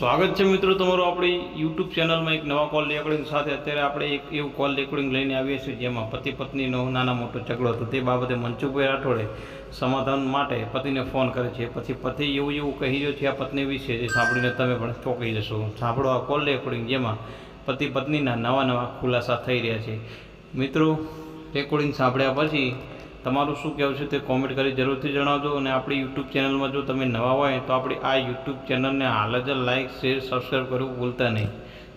સ્વાગત છે મિત્રો તમારું આપણી યુટ્યુબ ચેનલમાં એક નવા કોલ રેકોર્ડિંગ સાથે. અત્યારે આપણે એક એવું કોલ રેકોર્ડિંગ લઈને આવીએ છીએ જેમાં પતિ પત્નીનો નાના મોટો ઝઘડો હતો. તે બાબતે મનસુખભાઈ રાઠોડે સમાધાન માટે પતિને ફોન કરે છે. પછી પતિ એવું કહી રહ્યો છે આ પત્ની વિશે, જે સાંભળીને તમે પણ ચોંકી જશો. સાંભળો આ કોલ રેકોર્ડિંગ જેમાં પતિ પત્નીના નવા ખુલાસા થઈ રહ્યા છે. મિત્રો, રેકોર્ડિંગ સાંભળ્યા પછી તમારું શું કહેવું છે તે કોમેન્ટ કરી જરૂરથી જણાવજો. અને આપણી યુટ્યુબ ચેનલમાં જો તમે નવા હોય તો આપણી આ યુટ્યુબ ચેનલને હાલ જ લાઇક શેર સબસ્ક્રાઈબ કરવું ભૂલતા નહીં.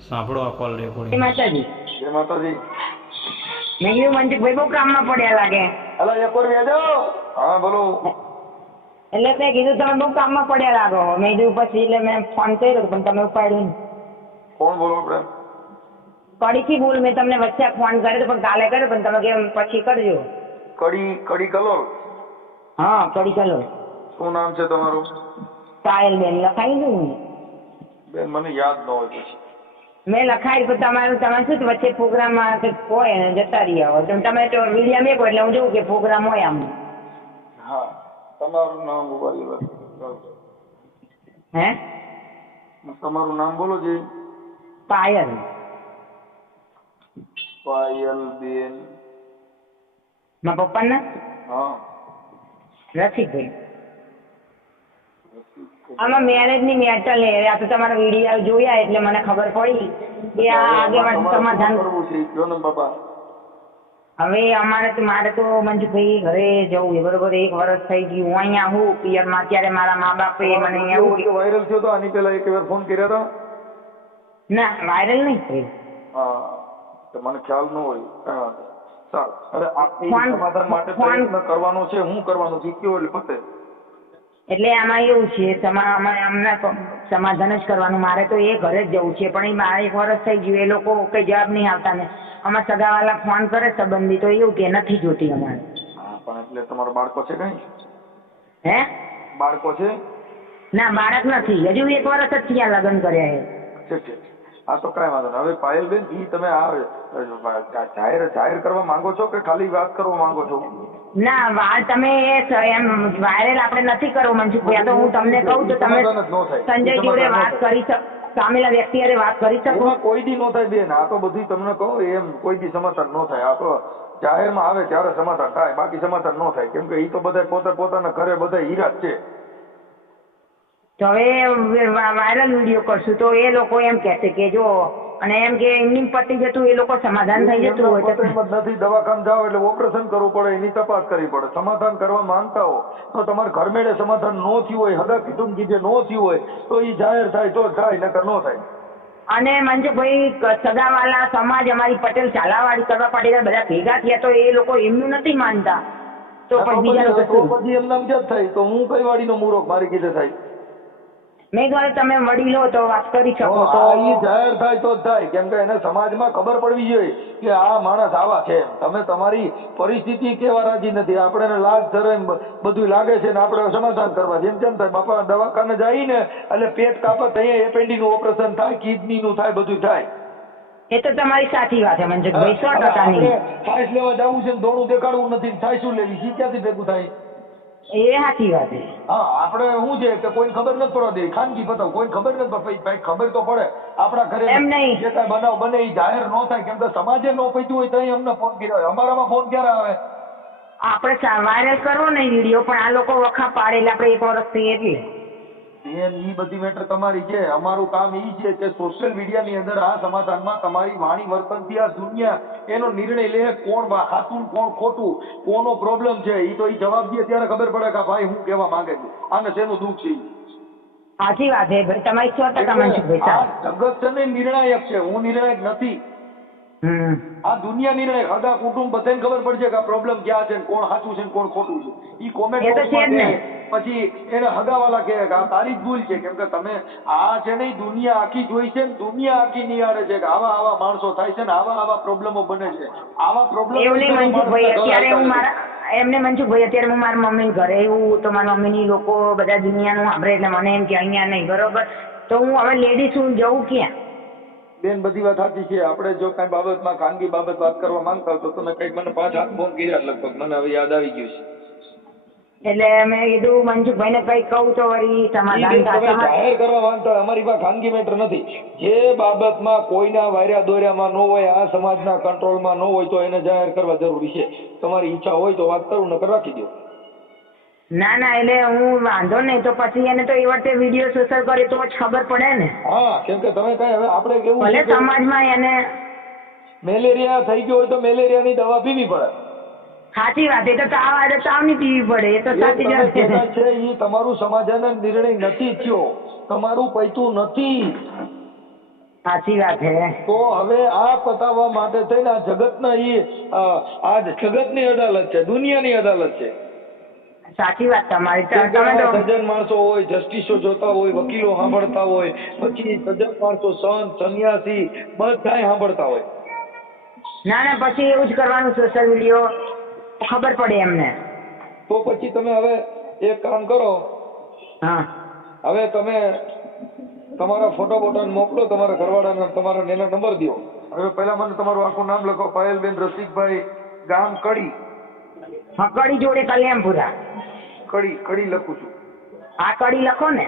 સાંભળો આ કોલ રેકોર્ડિંગ. માતાજી જય માતાજી. મેં કીધું મનસુખભાઈ બહુ કામમાં પડ્યા લાગે. હલો એકવાર બેજો. હા બોલો. એટલે મેં કીધું તમે બહુ કામમાં પડ્યા લાગો. મેં કીધું પછી એટલે મેં ફોન કર્યો પણ તમે ઉપાડ્યું નહીં. કોણ બોલો આપણે? કડીથી બોલ. મેં તમને વચ્ચે ફોન કર્યો પણ કાલે કર્યો પણ તમે કેમ પછી કરજો. કડી કલોલ. હા, કડી ચાલો. શું નામ છે તમારું? પાયલ બેન લખાઈ દઉં. બેન મને યાદ ન હોય પછી. મેં લખાઈ પણ તમારે શું વચ્ચે પ્રોગ્રામમાં કંઈક હોય ને જતા રહ્યા હોય તમે તો વિડીયો મેકો એટલે હું જોઉં કે પ્રોગ્રામ હોય આમ. હા, તમારું નામ બોલો. હે? તમારું નામ બોલો જી. પાયલ. પાયલ બેન. મારા પપ્પાના હા. રસિકભાઈ. આમાં મેરેજની મેટર લે. આ તો તમારા વિડીયો જોયા એટલે મને ખબર પડી કે આ આગેવાન સમાધાન કરવું છે કયો ને બાપા. હવે મારે તો મનસુખભાઈ ઘરે જવું છે બરોબર. 1 વર્ષ થઈ ગયું. હું અહીંયા હું પિયરમાં. અત્યારે મારા મા બાપે મને એવું વાયરલ થયો તો આની પહેલા એક વાર ફોન કર્યા હતા. ના, વાયરલ નહીં થયું. હા, તો મને ખ્યાલ ન હોય. કઈ વાંધો. સારું. હવે આ સમાધાન માટે પ્રયત્ન કરવાનો છે. હું કરવાનું છે કયો એટલે પતે. એટલે આમાં એવું છે અમને સમાધાન જ કરવાનું. મારે તો એ ઘરે જ જવું છે પણ એ મારે 1 વર્ષ થઈ ગયું. એ લોકો કઈ જવાબ નહીં આપતા ને આમાં સગાવાલા ફોન કરે સંબંધી તો એવું કે નથી જોતી અમારે. હા, પણ એટલે તમારા બાળકો છે કઈ? હે? બાળકો છે? ના, બાળક નથી. હજુ 1 વર્ષ જ થયા લગ્ન કર્યા છે. ઠીક. હા તો કઈ વાંધો નહીં. હવે પાયલબેન તમે જાહેર કરવા માંગો છો કે ખાલી વાત કરવા માંગો છો? ના, તમે એમ વાયરલ આપણે નથી કરવું મનસુખભાઈ. તો હું તમને કહું તો તમે સંજય જોડે વાત કરી શકો. સામેલા વ્યક્તિ હારે વાત કરી શકો. કોઈ દી ન થાય બેન. આ તો બધી તમને કહું એમ કોઈ દી સમાધાન ન થાય. આ તો જાહેરમાં આવે ત્યારે સમાધાન થાય, બાકી સમાધાન ન થાય. કેમ કે એ તો બધા પોતાના ઘરે બધા હીરા જ છે. તો હવે વાયરલ વિડીયો કરશું તો એ લોકો એમ કહેશે કે જો અને એમ કે એમની પતી જતું એ લોકો સમાધાન થઈ જતું હોય તો નથી. દવાખાને જાઓ એટલે ઓપરેશન કરવું પડે, એની તપાસ કરવી પડે. સમાધાન કરવા માંગતા હો તો તમારે ઘરમેળે સમાધાન ન થયું હોય, હગા કુટુંબ જે ન થયું હોય તો એ જાહેર થાય તો થાય, નકર ન થાય. અને મનસુખભાઈ સગાવાલા સમાજ અમારી પટેલ ચાલાવાડી કરવા પાટીદાર બધા ભેગા થયા તો એ લોકો એમનું નથી માનતા તો પછી એમના જ થાય. તો હું કઈ વાડીનો મૂરોખ મારી કીધે થાય? મેં કહ્યું તમે વડીલો તો વાત કરી શકો તો એ જાહેર થાય તો જ થાય. કેમ કે એને સમાજમાં ખબર પડવી જોઈએ કે આ માણસ આવા છે. તમે તમારી પરિસ્થિતિ કેવા રાજી નથી. આપણે લાજ ધરે બધું લાગે છે ને આપણે સમાધાન કરવા જેમ કેમ થાય. બાપા દવાખાને જઈને એટલે પેટ કાપત અહીંયા એપેન્ડિક નું ઓપરેશન થાય, કિડની નું થાય, બધું થાય. એ તો તમારી સાચી વાત છે મનસુખભાઈ, 100%. સાઈસ લેવા જવું છે ને દોડું દેખાડવું નથી, સાઈસ શું લેવી સી ક્યાંથી ભેગું થાય? એ સાચી વાત છે. હા, આપણે શું છે કે કોઈને ખબર નથી પડવા દે. ખાનગી બતાવ કોઈને ખબર નથી પડે. ખબર તો પડે આપણા ઘરે એમ નહીં. જે કાંઈ બનાવ બને એ જાહેર ન થાય. કેમ કે સમાજે ન પૈતું હોય તો અમને ફોન કર્યો હોય. અમારામાં ફોન ક્યારે આવે? આપણે વાયરલ કરવો નહીં વિડીયો પણ આ લોકો વખા પાડે એટલે આપણે 1 વર્ષ થઈ એટલે એ બધી મેટર તમારી છે. અમારું કામ એ છે કે સોશિયલ મીડિયાની અંદર આ સમાધાનમાં તમારી વાણી વર્તનથી આ દુનિયા એનો નિર્ણય લે. કોણ સાચું કોણ ખોટું, કોનો પ્રોબ્લેમ છે એ તો એ જવાબ દે ત્યારે ખબર પડે કે ભાઈ હું કહેવા માંગે છું, આને શેનું દુઃખ છે. સાચી વાત છે ભાઈ તમારી 100% મનસુખભાઈ. જગત છે ને નિર્ણાયક છે, હું નિર્ણાયક નથી. આ દુનિયા નિર્ણય. હગા કુટુંબ બધાને ખબર પડશે કે આ પ્રોબ્લેમ ક્યાં છે, કોણ સાચું છે કોણ ખોટું છે. ઈ કોમેન્ટ પછી એને હગાવાલા કહે કે આ તારી ભૂલ છે. કેમ કે તમે આ છે ને દુનિયા આખી જોઈ છે ને દુનિયા આખી નિહાળે છે કે આવા માણસો થાય છે ને આવા પ્રોબ્લેમો બને છે. આવા પ્રોબ્લેમ એમને મનસુખભાઈ અત્યારે હું મારા મમ્મી ઘરે એવું તો મારા મમ્મીની લોકો બધા દુનિયાનું સાંભળે એટલે મને એમ કે અહીંયા નહીં બરોબર. તો હું હવે લેડીઝ હું જવું ક્યાં? બેન બધી વાત સાચી છે. આપણે જો કઈ બાબતમાં ખાનગી બાબત વાત કરવા માંગતા તો તમે કઈક મને 5 હાથ ફોન કર્યા લગભગ મને હવે યાદ આવી ગયું છે. એટલે મેં કીધું મનસુખભાઈને કઈ કહું તો વળી સમાધાન તમે થાય. જાહેર કરવા માંગતા હોય, અમારી પાસે ખાનગી મેટર નથી. જે બાબતમાં કોઈના વાર્યા દોર્યામાં ન હોય, આ સમાજના કંટ્રોલમાં ન હોય તો એને જાહેર કરવા જરૂરી છે. તમારી ઈચ્છા હોય તો વાત કરું, નકર રાખી દો. ના ના, એટલે હું વાંધો નહીં તો પછી એને તો એ વખતે વિડીયો સોશિયલ કરે તો જ ખબર પડે ને. હા, કેમ કે તમે કઈ હવે આપણે કેવું ભલે છે કે સમાજમાં એને મેલેરિયા થઈ ગયો હોય તો મેલેરિયાની દવા પીવી પડે. સાચી વાત, એ તો તાવ આવે તો તાવની પીવી પડે, એ તો એ સાચી તમે વાત કહેતા છે. છે એ તમારું સમાધાન નિર્ણય નથી થયો, તમારું પૈતું નથી. સાચી વાત છે. તો હવે આ પતાવવા માટે થઈને આ જગતના આ જગતની અદાલત છે, દુનિયાની અદાલત છે. સાચી વાત તમારી. કેમ કે તમે તો આ સજ્જન માણસો હોય, જસ્ટિસો જોતા હોય, વકીલો સાંભળતા હોય, પછી સજ્જન માણસો સંત સંન્યાસી બધાય સાંભળતા હોય. ના ના, પછી એવું જ કરવાનું સોશિયલ વિડીયો, ખબર પડે એમને. તો પછી તમે હવે એક કામ કરો, હા હવે તમે તમારા ફોટો બોટો મોકલો, તમારા ઘરવાળાના તમારા એના નંબર દો. હવે પહેલા મને તમારું આખું નામ લખો. પાયલબેન રસિકભાઈ, ગામ કડી. હા, કડી જોડે કલ્યાણપુરા. કડી લખું છું. આ કડી લખો ને.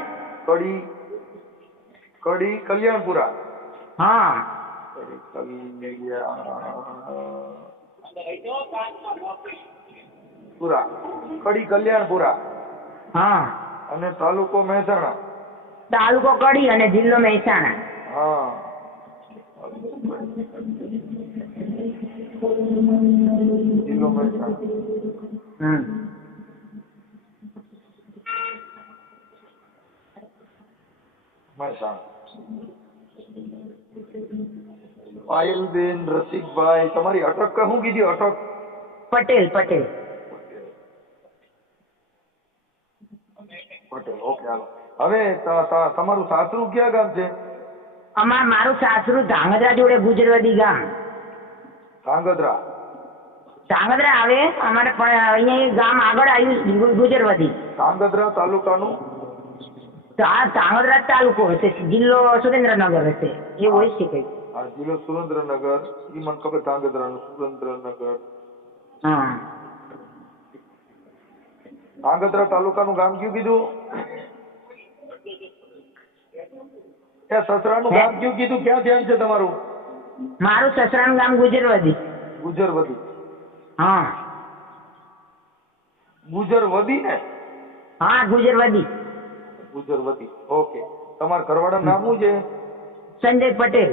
કડી કલ્યાણપુરા. હા કડી કલ્યાણપુરા. હા. અને તાલુકો મહેસાણા. તાલુકો કડી અને જિલ્લો મહેસાણા. હા, જિલ્લો મહેસાણા. પાયલબેન રસિકભાઈ, તમારી અટક શું કીધી? અટક પટેલ. પટેલ. ઓકે, હાલો. હવે તમારું સાસરું ક્યાં ગામ છે? મારું સાસરું ધાંગધ્રા જોડે ગુજરવદી ગામ. ધાંગધ્રા આવે અમારે, પણ અહીંયા ગામ આગળ આવ્યું ગુજરવદી. ધાંગધ્રા તાલુકાનું? ધાંગધ્રા તાલુકો હશે, જિલ્લો સુરેન્દ્રનગર હશે, એવું હોય છે કઈ. હા, જિલ્લો સુરેન્દ્રનગર. ઈ મને ખબર. ધાંગધ્રાનું સુરેન્દ્રનગર. હા, ધાંગધ્રા તાલુકાનું ગામ કયું કીધું? એ સસરાનું ગામ કયું કીધું? ક્યાં ધ્યાન છે તમારું? મારું સસરાનું ગામ ગુજરવદી. ગુજરવદી. હા, ગુજરવદી ને? હા, ગુજરવદી. ગુજરવદી. ઓકે. તમારા ઘરવાળાનું નામ શું છે? સંજય પટેલ.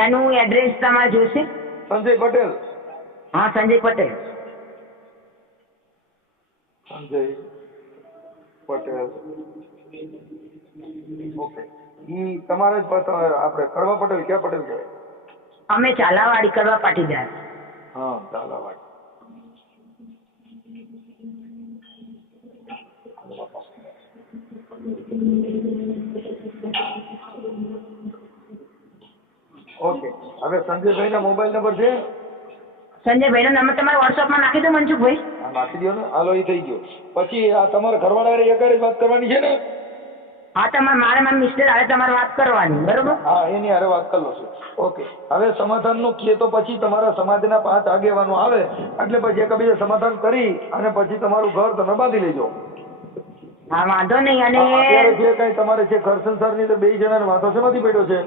એનું એડ્રેસ તમારે જોશે? સંજય પટેલ. હા, સંજય પટેલ. સંજય પટેલ. ઓકે. ઈ તમારે જ આપણે કડવા પટેલ, ક્યાં પટેલ કહેવાય? અમે ચાલાવાડી કરવા પાટીદાર. હા, ચાલાવાડી. ઓકે. હવે સંજયભાઈ ના મોબાઈલ નંબર છે? સંજયભાઈ નો નંબર તમારા વોટ્સઅપમાં નાખી દો મનસુખભાઈ. હા, નાખી દો ને. હાલો, એ થઈ ગયો. પછી આ તમારા ઘરવાળા એકારે જ વાત કરવાની છે ને? હા, મારે મારા મિસ્ટર હારે તમારે વાત કરવાની, બરોબર? હા, એની હારે વાત કરી લો છો. ઓકે. હવે સમાધાનનું કહે તો પછી તમારા સમાજના 5 આગેવાનો આવે એટલે પછી એકબીજા સમાધાન કરી અને પછી તમારું ઘર તમે બાંધી લેજો. હા, વાંધો નહીં. અને અત્યારે જે કઈ તમારે છે ઘર સંસારની તો 2 જણાને વાંધો શેમાંથી પડ્યો છે?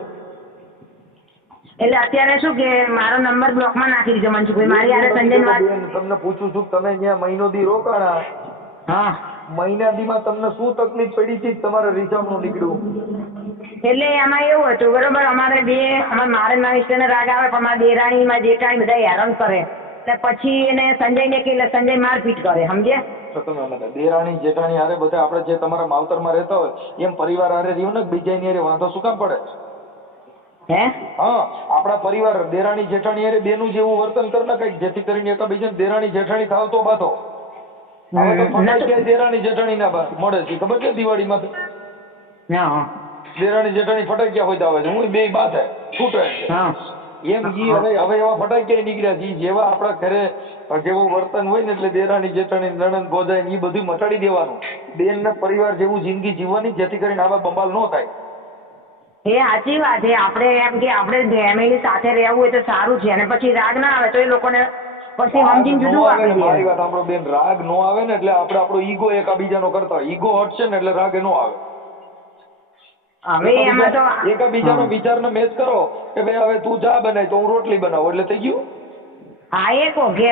એટલે અત્યારે શું કે મારો નંબર બ્લોકમાં નાખી દીધો મનસુખભાઈ. મારી હારે સંજય વાત. તમને પૂછું છું, તમે અહીંયા મહિનો દી રોકાણા. હા, મહિના દીમાં તમને શું તકલીફ પડી હતી? તમારે રિઝામનું નીકળ્યું? એટલે એમાં એવું હતું, બરોબર, અમારે મારે મારા મિસ્ટરને રાગ આવે, પણ મારા દેરાણી મારા જેઠાણી બધા હેરાન કરે, એટલે પછી એને સંજયને કે સંજય મારપીટ કરે, સમજે? તો તમે દેરાણી જેઠાણી હારે બધા આપણે જે તમારા માવતરમાં રહેતા હોય એમ પરિવાર હારે રહ્યો ને, બીજાની હારે વાંધો શું કામ પડે? હે? હા, આપણા પરિવાર દેરાણી જેઠાણી હારે બેનું જેવું વર્તન કરના કઈક, જેથી કરીને એકબીજાને દેરાણી જેઠાણી થાવ તો બાતો. હવે તો ફટાઈ દેરાણી જેઠાણી ના મળે છે, ખબર છે? દિવાળીમાં દેરાણી જેઠાણી ફટાક્યા હોય તો આવે છે, હું બે બાત હે છૂટે એમ. ઈ હવે એવા ફટાક્યા નીકળ્યા છે, જેવા આપણા ઘરે જેવું વર્તન હોય ને એટલે દેરાણી જેઠાણી નણંદ ભોજાઈ એ બધું મટાડી દેવાનું. બેન ના પરિવાર જેવું જિંદગી જીવવાની, જેથી કરીને આવા બંબાલ ન થાય. એ સાચી વાત છે. આપણે એમ કે આપણે ફેમિલી સાથે રહેવું હોય તો સારું છે, અને પછી રાગ ના આવે તો એ લોકોને પછી સમજીને જુદું આપી દે. મારી વાત સાંભળો બેન, રાગ નો આવે ને એટલે આપણે આપણો ઈગો એકાબીજાનો કરતા હોય, ઈગો હટશે ને એટલે રાગ નો આવે. હવે એમાં તો એકાબીજાનો વિચારને મેચ કરો કે ભાઈ હવે તું ચા બનાય તો હું રોટલી બનાવું એટલે થઈ ગયું. હા એ કહો કે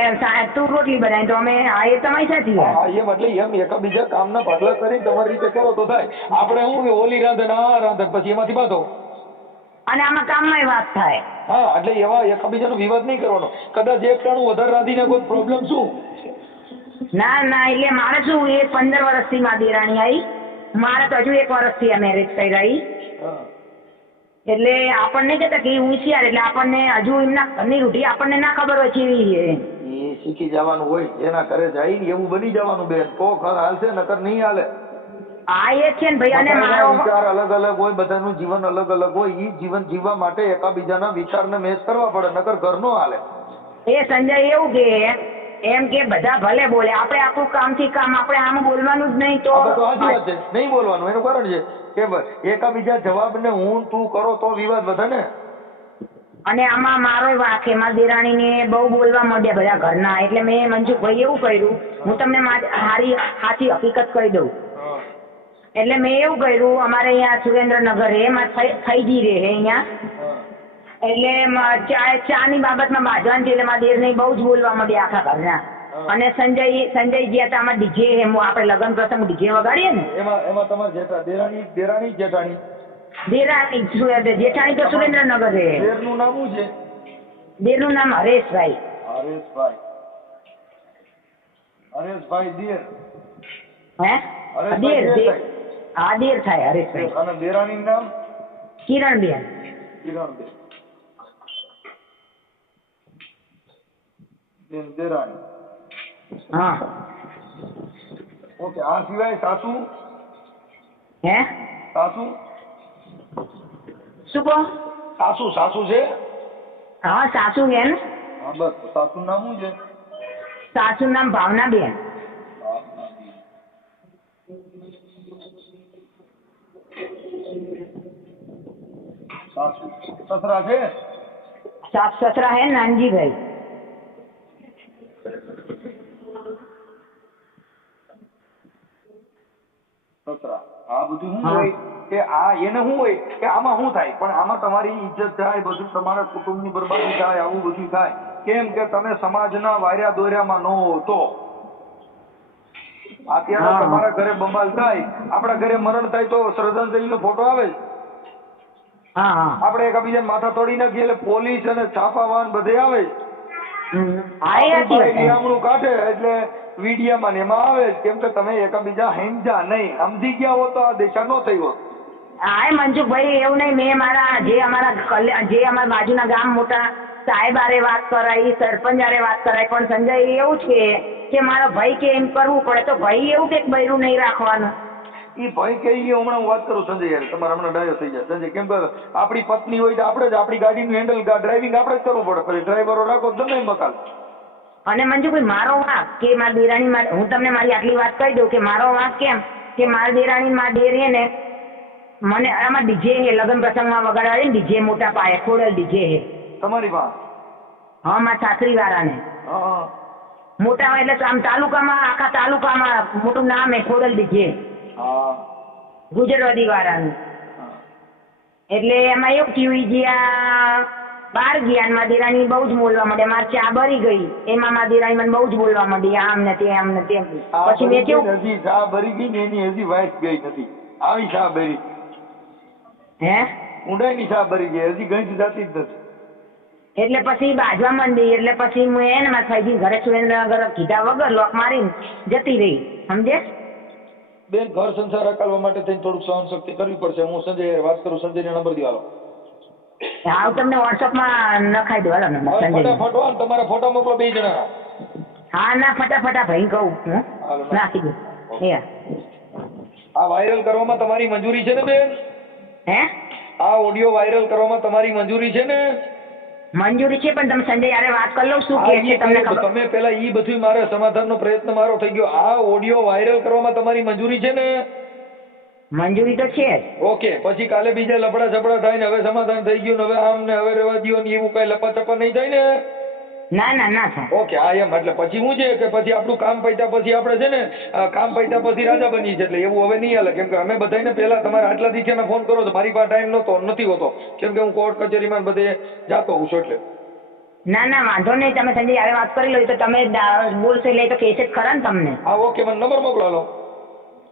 તું રોટલી બનાવી તો અમે હા એ તમારી સાચી વાત. હા એમ એટલે એમ એકાબીજા કામના ભાગલા કરીને તમારી રીતે કરો તો થાય. આપણે શું કે ઓલી રાંધે ને આ રાંધે પછી એમાંથી બાંધો. અને આમાં કામમાં વાત થાય. હા એટલે એવા એકાબીજાનો વિવાદ નહીં કરવાનો. કદાચ એક ટાણું વધારે રાંધીને કોઈ પ્રોબ્લેમ શું? ના ના એટલે મારે શું એ 15 વર્ષથી મારી દેરાણી આવી, મારે તો હજુ 1 વર્ષથી આ મેરેજ થઈ રહી. એટલે આપણને કહેતા કે હોશિયાર એટલે આપણને હજુ એમના ઘરની રૂઢી આપણને ના ખબર હોય કેવી છે. એ શીખી જવાનું હોય, જેના ઘરે જાય ને એવું બની જવાનું બેન, તો ઘર હાલશે નકર નહીં હાલે. હા એ છે ને ભાઈ. અને મારો વિચાર અલગ અલગ હોય, બધાનું જીવન અલગ અલગ હોય. એ જીવન જીવવા માટે એકાબીજાના વિચારને મેચ કરવા પડે, નકર ઘર નો હાલે. એ સંજય એવું કે એમ કે બધા ભલે બોલે, આપણે આપણું કામથી કામ, આપણે આમ બોલવાનું જ નહીં. તો સાચી વાત છે, નહીં બોલવાનું. એનું કારણ છે કે એકાબીજા જવાબને હું તું કરો તો વિવાદ વધે ને. અને આમાં મારો વાંક છે, મારા દેરાણીને બહુ બોલવા માંડ્યા બધા ઘરના. એટલે મેં મનસુખભાઈ એવું કર્યું, હું તમને સાચી હકીકત કહી દઉં. એટલે મેં એવું કર્યું, અમારે અહીંયા સુરેન્દ્રનગર હે, મારા ફઈજી રહે અહીંયા. એટલે ચાની બાબતમાં બાજવાનું છે, એટલે મારા દેરને બહુ જ બોલવા માંડ્યા આખા ઘરના. અને સંજય ગયા હતા આમાં ડીજે, આપણે લગ્ન પ્રસંગ ડીજે વગાડીએ ને એમાં તમારે દેરાણી જેઠાણી જેઠાણી તો સુરેન્દ્રનગર છે. દેરનું નામ શું છે? દેરનું નામ હરેશભાઈ. હરેશભાઈ દેર. હે દેર? હા દેર થાય હરેશભાઈ. અને દેરાણીનું નામ કિરણબેન. દેરાણી. હા ઓકે. આ સિવાય સાસુ? હે સાસુ શું કહો? સાસુ છે? હા સાસુ છે ને. હા બસ. સાસુ નામ શું છે? સાસુ નામ ભાવનાબેન. સાસુ સસરા છે? સાસ સસરા હે નાનજીભાઈ. સસરા. આ બધું શું હોય કે આ એને શું હોય કે આમાં શું થાય, પણ આમાં તમારી ઇજ્જત જાય, બધું તમારા કુટુંબની બરબાદી થાય, આવું બધું થાય. કેમ કે તમે સમાજના વાર્યા દોર્યામાં ન હો તો. અત્યારે તમારા ઘરે બબાલ થાય, આપણા ઘરે મરણ થાય તો શ્રદ્ધાંજલિનો ફોટો આવે. આપણે એકબીજા માથા તોડી નાખીએ એટલે પોલીસ અને છાપાવાન બધે આવે. નિયમનું કાઢે એટલે વીડિયામાં ને એમાં આવે. કેમ કે તમે એકબીજા સમજ્યા નહીં. સમજી ગયા હો તો આ દેશા ન થઈ હોત. હા મનસુખભાઈ એવું નહીં. મેં અમારા બાજુના ગામ મોટા સાહેબારે વાત કરાવી, સરપંચારે વાત કરાવી, પણ સંજય એવું છે કે મારો ભાઈ કે એમ કરવું પડે તો ભાઈ એવું કે બૈરું નહીં રાખવાનું. એ ભાઈ કે હમણાં હું વાત કરું સંજય યાર, તમારે હમણાં ડાયો થઈ જાય સંજય. કેમ કે આપણી પત્ની હોય તો આપણે જ આપણી ગાડીનું હેન્ડલ ડ્રાઇવિંગ આપણે જ કરવું પડે. પછી ડ્રાઈવરો રાખો ગમે એમ બકાલ. અને મનસુખભાઈ મારો વાંક કે મારા દેરાણી, હું તમને મારી આટલી વાત કહી દઉં કે મારો વાંક કેમ કે મારા દેરાણી મારા દેર હે ને, મને આમાં ડીજે હે, લગ્ન પ્રસંગમાં વગાડવા ને ડીજે મોટા પાયે ખોડલ ડીજે હે તમારી પાસે. હા મારા સાસરી વાળાને મોટા એટલે આમ તાલુકામાં, આખા તાલુકામાં મોટું નામ હે ખોડલ ડીજે ગુજરાતી વાળાનું. એટલે એમાં એવું થયું, જ્યાં બહાર ગયા ને મારી દેરાણી બહુ જ બોલવા માંડે, મારી ચા બરી ગઈ એમાં મારી દેરાણી મને બહુ જ બોલવા માંડી, આમ ને તેમ ને તેમ. પછી મેં કેવું, હજી ચા બરી ગઈ ને એની હજી વાઈફ ગઈ નથી. આવી ચા બરી હે ઊંડાઈની ચા બરી ગઈ, હજી ગઈ જાતી જ નથી. એટલે પછી બાજવા માંડી. એટલે પછી હું એને મારા ભાઈજી ઘરે સુરેન્દ્રનગર કીધા વગર લોક મારીને જતી રહી. સમજે બેન? ઘર સંસાર અકાલવા માટે થઈને થોડુંક સહન શક્તિ કરવી પડશે. હું સંજય વાત કરું, સંજયને નંબર દો. હા તમને વોટ્સઅપમાં નખાઈ દો. ફટાફટ તમારા ફોટા મોકલો 2 જણા. હા ના ફટાફટા ભાઈ કહું હું નાખી દઉં. આ વાયરલ કરવામાં તમારી મંજૂરી છે ને બેન? હે આ ઓડિયો વાયરલ કરવામાં તમારી મંજૂરી છે ને? મંજૂરી છે, પણ તમે સંજય યારે વાત કરી લો શું કે છે તમને ખબર? તમે પેલા ઈ બધું મારે સમાધાનનો પ્રયત્ન મારો થઈ ગયો. આ ઓડિયો વાયરલ કરવામાં તમારી મંજૂરી છે ને? મંજૂરી તો છે જ. ઓકે, પછી કાલે બીજા લફડા ઝપડા થાય ને હવે સમાધાન થઈ ગયું ને હવે આમ ને હવે રહેવા દ્યો ને એવું કઈ લપા ચપા નહીં થાય ને? ના ના ના થાય. ઓકે, હા એમ એટલે પછી શું છે કે પછી આપણું કામ પત્યા પછી આપણે છે ને કામ પત્યા પછી રાજા બની છે, એટલે એવું હવે નહીં હાલે. કેમ કે અમે બધાને પહેલા તમારે આટલા દિવસે ફોન કરો તો મારી પાસે ટાઈમ નથી હોતો, કેમ કે હું કોર્ટ કચેરીમાં બધે જાતો હોઉં છું એટલે. ના ના વાંધો નહીં, તમે સંજય યારે વાત કરી લો તો તમે બોલશો એટલે તો કેસે જ ખરા ને તમને. હા ઓકે, મને નંબર મોકલો હાલો.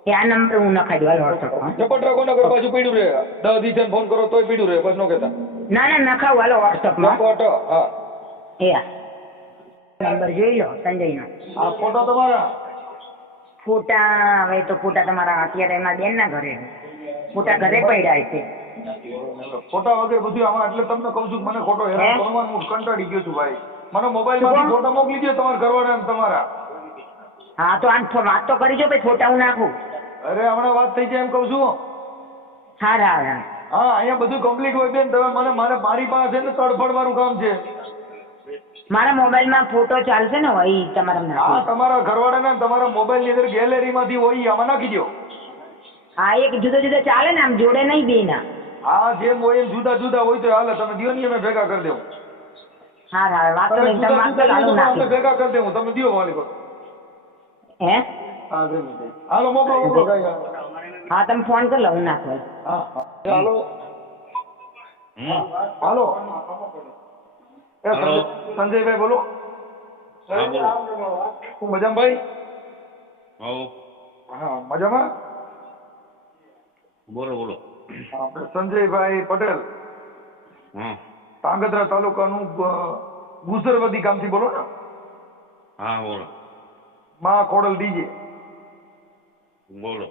એ આ નંબર હું નખાઈ દઉં વોટ્સઅપમાં. ઝપટ રાખો ને પાછું પીડ્યું રહે, 10 દિવસે ફોન કરો તોય પીડ્યું રહે, પછી ન કહેતા. ના ના નખાવું હાલો વોટ્સઅપમાં. ફોટો હા એ નંબર જોઈ લો સંજયનો. આ ફોટો તમારા? ફોટા હવે તો ફોટા તમારા અત્યારે એમાં બેનના ઘરે ફોટા ઘરે પડ્યા છે. ફોટા વગેરે બધું આમાં એટલે તમને કહું છું મને ખોટો હેરાન કરવાનું હું કંટાળી ગયો છું ભાઈ. મને મોબાઈલ માંથી ફોટા મોકલી દો તમારા ઘરવાળા ને તમારા. હા તો આ વાત તો કરી જો ભાઈ, ફોટા હું નાખું. અરે હમણાં વાત થઈ જાય એમ કહું છું. હા હા હા હા અહીંયા બધું કમ્પ્લીટ હોય બેન, તમે મને મારી પાસે છે ને તડફડવાનું કામ છે. મારા મોબાઈલમાં ફોટો ચાલશે ને હોય તમારા? હા તમારા ઘરવાળાને તમારા મોબાઈલ ની અંદર ગેલેરી માંથી હોય આમાં નાખી દો. હા એક જુદા જુદા ચાલે ને, આમ જોડે નહીં બે ના. હા જેમ હોય એમ જુદા જુદા હોય તો હાલે, તમે દો ને અમે ભેગા કરી દેવું. હા હા વાતો નહીં, તમે વાત કરો હાલો નાખી. ભેગા કરી દેવું, તમે દો વાલી પર. હે હા હાલો મોકલો. હા તમે ફોન કરી લો હું નાખું. હા હાલો હાલો સંજયભાઈ બોલો. હું મજામાં ભાઈ? હા મજામાં. બોલો બોલો. આપણે સંજયભાઈ પટેલ, ધાંગધ્રા તાલુકાનું ગુસરવદી ગામથી બોલો ને? હા બોલો. માં ખોડલ ડીજે બોલો.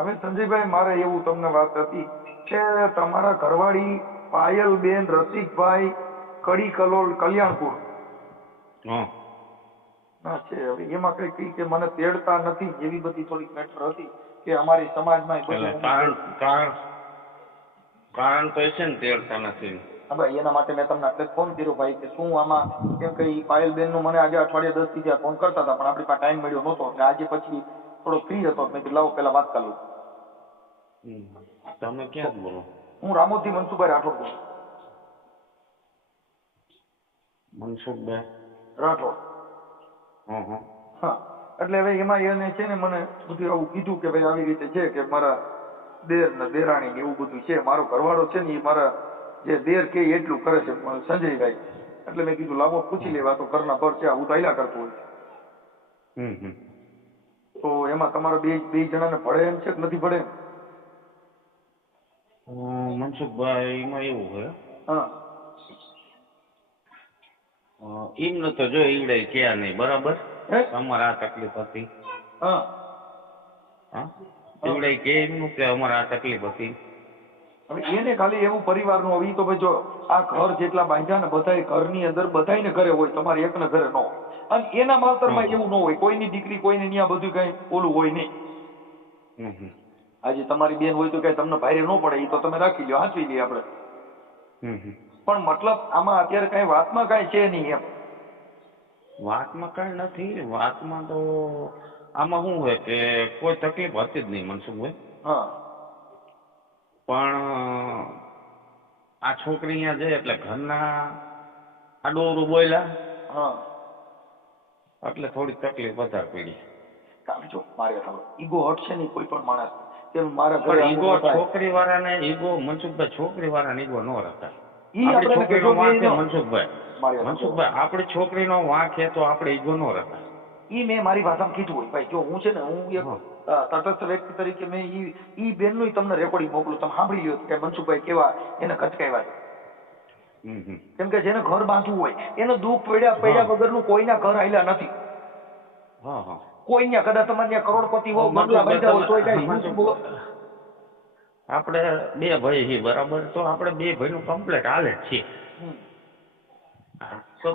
હવે સંજયભાઈ મારે એવું તમને વાત હતી કે તમારા ઘરવાળી પાયલબેન રસિકભાઈ કડી કલોલ કલ્યાણપુર ના છે, હવે એમાં કઈ કે મને તેડતા નથી એવી બધી થોડીક મેટર હતી કે અમારી સમાજમાં કારણ તો છે ને તેડતા નથી. ભાઈ એના માટે મેં તમને એટલે ફોન કર્યો ભાઈ કે શું આમાં, કેમ કે પાયલબેન નું મને આજે અઠવાડિયે 10 થી ફોન કરતા હતા પણ આપણી પાસે ટાઈમ મળ્યો નહોતો, એટલે આજે પછી થોડો ફ્રી હતો મેં કીધું લાવો પેલા વાત કરું. તમે ક્યાં બોલો? હું રામોથી મનસુખભાઈ રાઠોડ છું. મનસુખભાઈ રાઠોડ. હા એટલે હવે એમાં એને છે ને મને બધું આવું કીધું કે ભાઈ આવી રીતે છે કે મારા દેર ને દેરાણી ને એવું બધું છે, મારો ઘરવાળો છે ને એ મારા જે દેર કે એટલું કરે છે સંજયભાઈ, એટલે મેં કીધું લાવો પૂછી લેવા તો ઘરના પર છે આવું તો આયલા કરતું હોય. તો એમાં તમારા બે જણાને ભળે એમ છે કે નથી ભળે? મનસુખભાઈ એમાં એવું હોય હા એમને તો જો ઈવડે ક્યાં નહીં બરાબર, તમારે આ તકલીફ હતી. હા ઈવડે કે એમનું કે અમારે આ તકલીફ હતી. હવે એને ખાલી એવું પરિવારનું હવે તો ભાઈ જો આ ઘર જેટલા બાંધ્યા ને બધા ઘરની અંદર બધાને ઘરે હોય, તમારે એકને ઘરે ન હોય, અને એના માવતરમાં એવું ન હોય, કોઈની દીકરી કોઈને ત્યાં બધું કઈ ઓલું હોય નહીં. આજે તમારી બેન હોય તો કઈ તમને ભારે ન પડે, એ તો તમે રાખી લો, હાંચવી લઈએ આપણે. પણ મતલબ આમાં અત્યારે કઈ વાતમાં કઈ છે નહીં એમ. વાતમાં કઈ નથી, વાતમાં તો આમાં શું હોય કે કોઈ તકલીફ હતી જ નહીં મનસુખભાઈ. હા પણ આ છોકરી અહીંયા જાય એટલે ઘરના આડોરું બોલ્યા, હા એટલે થોડી તકલીફ વધારે પડી. જો મારે ઈગો હટશે નહીં કોઈ પણ માણસ કે મારા ઘરે ઈગો છોકરી વાળાને ઈગો મનસુખભાઈ છોકરી વાળાને ઈગો ન રખાય. આપણી છોકરીનો વાંક છે મનસુખભાઈ આપણી છોકરીનો વાંક છે તો આપણે ઈગો ન રખાય. ઈ મેં મારી ભાષામાં કીધું હોય ભાઈ, જો હું છે ને હું એક તટસ્થ વ્યક્તિ તરીકે મેં ઈ બેનનું તમને રેકોર્ડિંગ મોકલું, તમે સાંભળી લ્યો કે મનસુખભાઈ કેવા એને ખચકાવ્યા છે. કેમ કે જેને ઘર બાંધવું હોય એનું દુઃખ પડ્યા વગરનું કોઈના ઘર આયલા નથી. કોઈના કદાચ તમારે કરોડપતિ હોય બંગલા બાંધ્યા હોય તોય કઈ આપણે બે ભાઈ છીએ બરાબર, તો આપણે બે ભાઈનું કમ્પ્લેટ હાલે છે.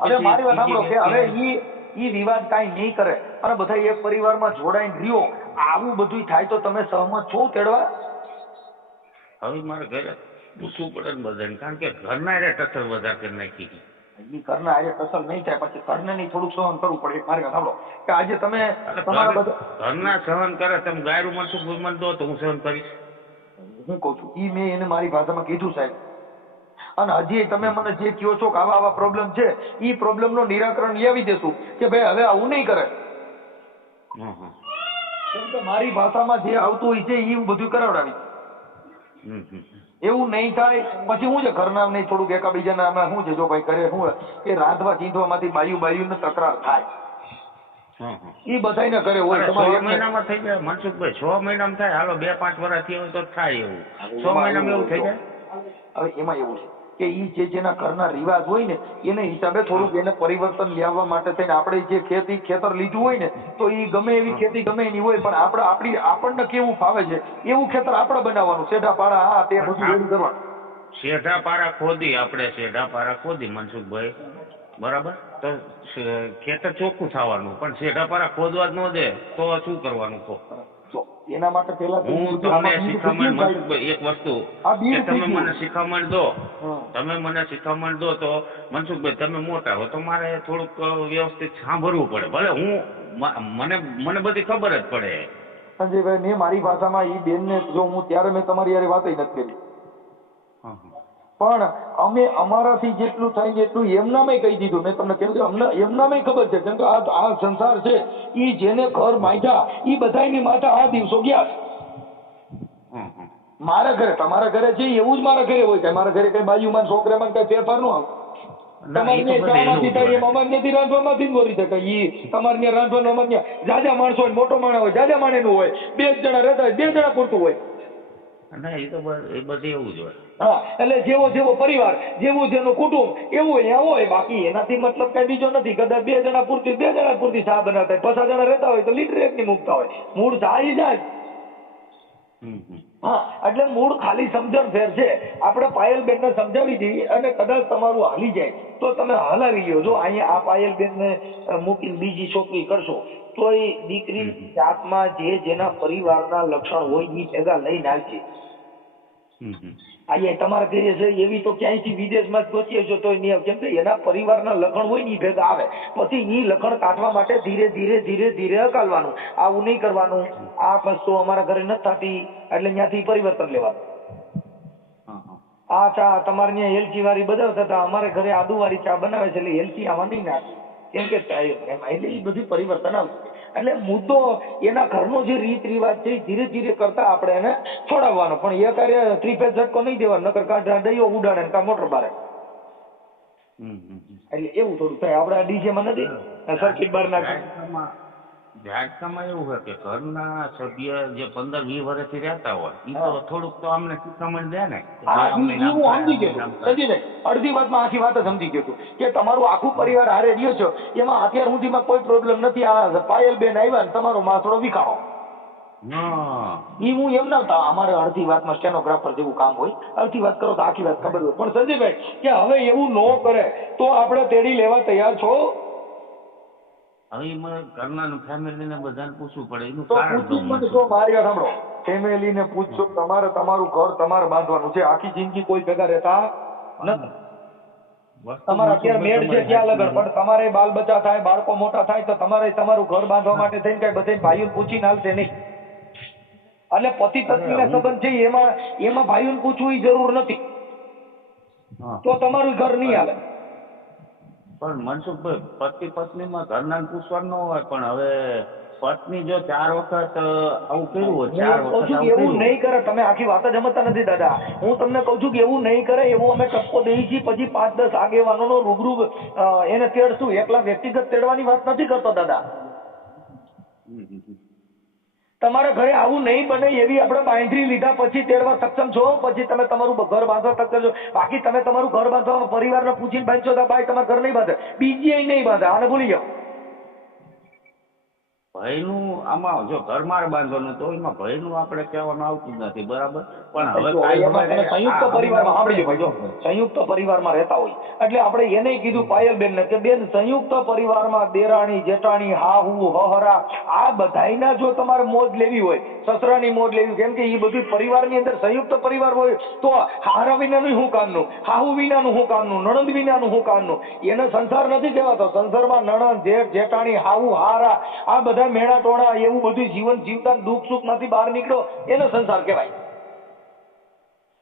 હવે મારી વાત સાંભળો કે હવે ઈ વિવાદ કાંઈ નહીં કરે અને બધા એક પરિવારમાં જોડાઈને રહ્યો, આવું બધું થાય તો તમે સહમત છો તેડવા? હવે મારે ઘરે પૂછવું પડે ને બધાને, કારણ કે ઘરના ટક્કર વધારે કરી નાખી. ઈ ઘરના આરે કસલ નહીં થાય, પછી ઘરને નહીં થોડુંક સહન કરવું પડે. એક મારી વાત સાંભળો કે આજે તમે તમારા બધા ઘરના સહન કરે, તમે ગાયરું મનસુખભાઈ મને દો તો હું સહન કરીશ. હું કહું છું ઈ મેં એને મારી ભાષામાં કીધું સાહેબ, અને હજી તમે મને જે કહો છો કે આવા આવા પ્રોબ્લેમ છે, ઈ પ્રોબ્લેમ નું નિરાકરણ લાવી દેશું કે ભાઈ હવે આવું નહીં કરે. કેમ કે મારી ભાષામાં જે આવતું હોય છે એ હું બધું કરાવડાવી. એવું નહીં થાય પછી શું છે ઘરના નહીં થોડુંક એકાબીજાના આમાં શું છે, જો ભાઈ કરે શું કે રાંધવા ચીંધવામાંથી બાયું ને તકરાર થાય, ઈ બધાને કરે હોય. 6 મહિનામાં થઈ જાય મનસુખભાઈ, 6 મહિનામાં થાય. હાલો 2-5 વર્ષ થયા હોય તો થાય એવું. 6 મહિનામાં એવું થઈ જાય. હવે એમાં એવું છે કે ઈ જે જેના ઘરના રિવાજ હોય ને એને હિસાબે થોડુંક એને પરિવર્તન લાવવા માટે થઈને આપણે જે ખેતર લીધું હોય ને તો ઈ ગમે એવી ખેતી ગમે એની હોય, પણ આપણને કેવું ફાવે છે એવું ખેતર આપણે બનાવવાનું. શેઢા પાડા હા તે બધું રેડી કરવાનું. શેઢા પારા ખોદી મનસુખભાઈ, બરાબર, તો ખેતર ચોખ્ખું થવાનું. પણ શેઢા પારા ખોદવા જ ન દે તો શું કરવાનું કહો? એના માટે પેલા હું તમને શિખામણ મનસુખભાઈ એક વસ્તુ કે તમે મને શિખામણ દો તો મનસુખભાઈ તમે મોટા હો તો મારે થોડુંક વ્યવસ્થિત સાંભળવું પડે. ભલે મને બધી ખબર જ પડે. સંજયભાઈ મેં મારી ભાષામાં ઈ બેન ને જો હું ત્યારે મેં તમારી યારે વાત નથી કરી, પણ અમે અમારાથી જેટલું થાય એટલું એમનામાં કહી દીધું. મેં તમને કહ્યું અમને એમનામાં ખબર છે, કેમ કે આ સંસાર છે ઈ જેને ઘર માંડ્યા ઈ બધાની માથે આ દિવસો ગયા છે. મારા ઘરે તમારા ઘરે છે એવું જ મારા ઘરે હોય. કે મારા ઘરે કઈ બાજુમાં છોકરામાં કઈ ફેરફાર ન આવે. તમારે ચામાંથી થાય એમ અમારે નથી રાંધવામાંથી જ બોરી શકે. ઈ તમારે ત્યાં રાંધવાનું અમારે ત્યાં જાજા માણસો હોય, મોટો માણસ હોય, જાજા માણેનું હોય, 2 જણા રહેતા હોય, 2 જણા પૂરતું હોય. ના એ તો એ બધું એવું જ હોય. હા, એટલે જેવો પરિવાર, જેવું જેનું કુટુંબ એવું અહીંયા હોય. બાકી એનાથી મતલબ કઈ બીજો નથી. કદાચ 2 જણા પૂરતી ચા બનાવતા હોય, 50 જણા રહેતા હોય તો લીટર એકની મૂકતા હોય. મૂળ જાય જાય. હા, એટલે મૂળ ખાલી સમજણ ફેર છે. આપણે પાયલબેન ને સમજાવી દઈએ અને કદાચ તમારું હાલી જાય તો તમે હલાવી લ્યો. જો અહીંયા આ પાયલબેન ને મૂકીને બીજી છોકરી કરશો તો એ દીકરી જાતમાં જેના પરિવારના લક્ષણ હોય એ ભેગા લઈને આવશે. અહીંયા તમારા ઘરે છે એવી તો ક્યાંયથી વિદેશમાં ગોતીએ છો તો નહીં, કેમ કે એના પરિવારના લક્ષણ હોય ને ભેગા આવે. પછી એ લક્ષણ કાઢવા માટે ધીરે ધીરે હકાલવાનું. આવું નહીં કરવાનું, આ વસ્તુ અમારા ઘરે નથી થતી એટલે ત્યાંથી પરિવર્તન લેવાનું. આ ચા તમારે ત્યાં એલચી વાળી બનાવતા હતા, અમારે ઘરે આદુ વાળી ચા બનાવે છે એટલે એલચી આમાં નહીં નાખી, કેમ કે એટલે એ બધું પરિવર્તન આવશે. એટલે મુદ્દો એના ઘરનો જે રીત રિવાજ છે ધીરે ધીરે કરતા આપણે એને છોડાવવાનો. પણ એ કાર્ય 3 ફેઝ ઝટકો નહીં દેવાનો, નકર કાઢા દઈઓ ઉડાડે કા મોટર બારે. એટલે એવું થોડું થાય. આપણે ડીજે માં નથી સર્કિટ બાર નાખે. ઝાટકામાં એવું હોય કે ઘરના સભ્ય જે 15-20 વર્ષથી રહેતા હોય એ તો થોડુંક તો અમને શિખામણ દે ને. હું સમજી ગયો સમજીને અડધી વાતમાં આખી વાત સમજી ગયો છું કે તમારું આખું પરિવાર હારે રહ્યો છો એમાં અત્યાર સુધીમાં કોઈ પ્રોબ્લેમ નથી. આ પાયલબેન આવ્યા ને તમારો માસડો વિખાણો ઈ હું એમ ના અમારે અડધી વાતમાં સ્ટેનોગ્રાફર જેવું કામ હોય. અડધી વાત કરો તો આખી વાત ખબર હોય. પણ સંજયભાઈ કે હવે એવું ન કરે તો આપણે તેડી લેવા તૈયાર છો? હવે ઘરના ફેમિલીને બધાને પૂછવું પડે. એનું તો કારણ પૂછવું તો મારી વાત સાંભળો, ફેમિલીને પૂછશો તમારે તમારું ઘર તમારે બાંધવાનું છે. આખી જિંદગી કોઈ ભેગા રહેતા નથી. તમારે અત્યારે મેળ છે ત્યાં લગન, પણ તમારે બાલ બચ્ચા થાય, બાળકો મોટા થાય તો તમારે તમારું ઘર બાંધવા માટે થઈને કઈ બધે ભાઈઓ પૂછીને હાલશે નહીં. એટલે પતિ પત્નીના સંબંધ છે એમાં ભાઈઓને પૂછવું જરૂર નથી, તો તમારું ઘર નહીં હાલે. પણ મનસુખભાઈ પતિ પત્નીમાં ઘરના પૂછવાનું ન હોય, પણ હવે પત્ની જો 4 વખત આવું કર્યું હોય, 4 વખત એવું નહીં કરે. તમે આખી વાત જ સમજતા નથી દાદા. હું તમને કઉ છું કે એવું નહીં કરે. એવું અમે ટપકો દઈએ છીએ. પછી 5-10 આગેવાનોનો રૂબરૂ એને તેડશું. એકલા વ્યક્તિગત તેડવાની વાત નથી કરતો દાદા. તમારા ઘરે આવું નહીં બને એવી આપણે બાંધરી લીધા પછી તેડવા સક્ષમ છો, પછી તમે તમારું ઘર બાંધવા સક્ષમ છો. બાકી તમે તમારું ઘર બાંધવા પરિવારને પૂછીને બાંધશો તો ભાઈ તમારું ઘર નહીં બાંધે, બીજી નહીં બાંધે. આને ભૂલી જાઓ. ભયનું આમાં જો ઘર માર બાંધવાનું તો એમાં ભયનું આપણે કહેવાનું આવતું જ નથી, બરાબર. પણ હવે એમાં તમે સંયુક્ત પરિવારમાં સાંભળજો ભાઈ, જો સંયુક્ત પરિવારમાં રહેતા હોય એટલે આપણે એને કીધું પાયલબેન ને કે બેન સંયુક્ત પરિવારમાં દેરાણી જેઠાણી હાહુ હહરા આ બધાયના જો તમારે મોજ લેવી હોય, સસરાની મોજ લેવી, કેમ કે એ બધું પરિવારની અંદર સંયુક્ત પરિવાર હોય તો હારા વિનાનું શું કામનું, હાહુ વિનાનું શું કામનું, નણંદ વિનાનું શું કામનું, એને સંસાર નથી કહેવાતો. સંસારમાં નણંદ જેઠ જેઠાણી હાહુ હારા આ બધા મેળા ટોળા એવું બધું જીવન જીવતા દુઃખ સુખ માંથી બહાર નીકળો એને સંસાર કહેવાય.